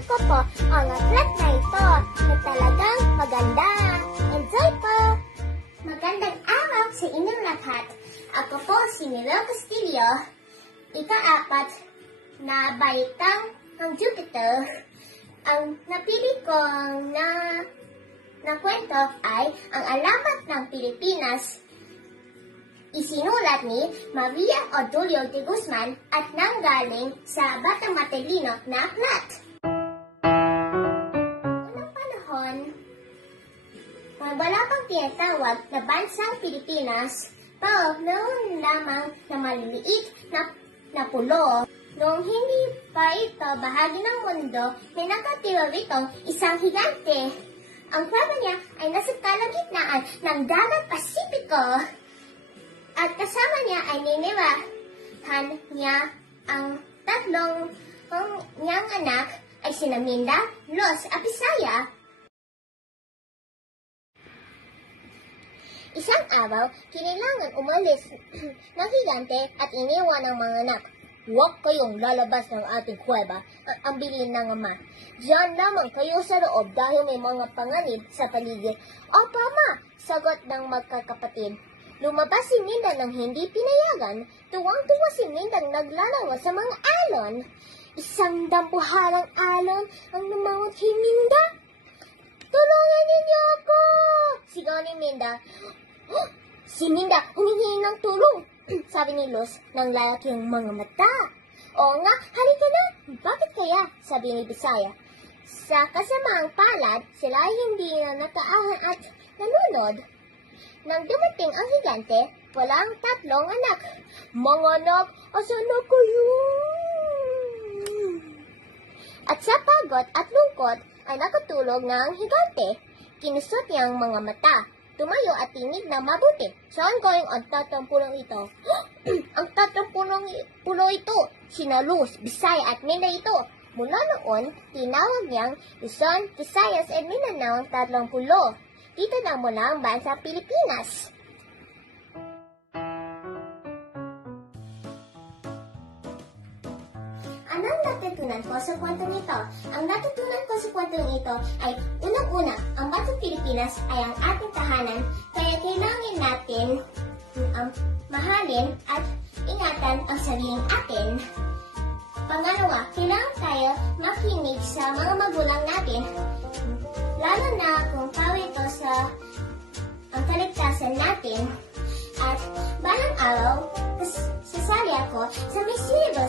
share ko po ang aklat na ito na talagang maganda. Enjoy po! Magandang araw sa inyong lahat. Ako po si Mirel Castillo, ika-4 na baitang ng Jupiter. Ang napili kong na kwento ay ang alamat ng Pilipinas. Isinulat ni Maria Odulio de Guzman at nanggaling sa Batang Matelino na aklat. Unang panahon, wala pang tinatawag na bansang Pilipinas, pero noon lamang na maliliit na pulo. Noong hindi pa ito bahagi ng mundo, may nakatira rito isang higante. Ang pwesto niya ay nasa kalagitnaan ng Dagat Pasipiko. At kasama niya ay ninirahan niya ang tatlong niyang anak ay sina Minda, Los at Bisaya. Isang araw, kinailangan umalis ng higante at iniwan ang mga anak. Huwag kayong lalabas ng ating kuweba, ang bilin ng ama. Diyan lamang kayo sa loob dahil may mga panganib sa paligid. Opo, ma, sagot ng magkakapatid. Lumabas si Minda nang hindi pinayagan. Tuwang-tuwa si Mindang naglalawa sa mga alon. Isang dambuhalang alon ang namangot kay Minda. Tulungan ninyo ako! Sigaw ni Minda. Si Minda humihingi ng tulong, sabi ni Luz ng lalaking mga mata. Oo nga, halika na. Bakit kaya? Sabi ni Bisaya. Sa kasamaang palad, sila ay hindi na nakaahan at nanunod. Nang dumating ang higante, wala ang tatlong anak. Mga anak, asan na kayo? At sa pagod at lungkot ay nakatulog na ang higante. Kinusot niya ang mga mata. Tumayo at tinig na mabuti. Saan going ang tatlong pulong ito? Ang tatlong pulo ito, sina Luz, Bisaya at Minda ito. Mula noon, tinawag niyang Luzon, Visayas at Mindanao ang tatlong pulo. Dito na mula ang bansa Pilipinas. Anong natutunan ko sa kwentong ito? Ang natutunan ko sa kwentong ito ay unang-una, ang bansang Pilipinas ay ang ating tahanan, kaya kailangan natin mahalin at ingatan ang sariling atin. Pangalawa, kailangan tayo makinig sa mga magulang natin, lalo na kung ito sa ang kaligtasan natin. At balang araw, sasali ako sa Miss Universe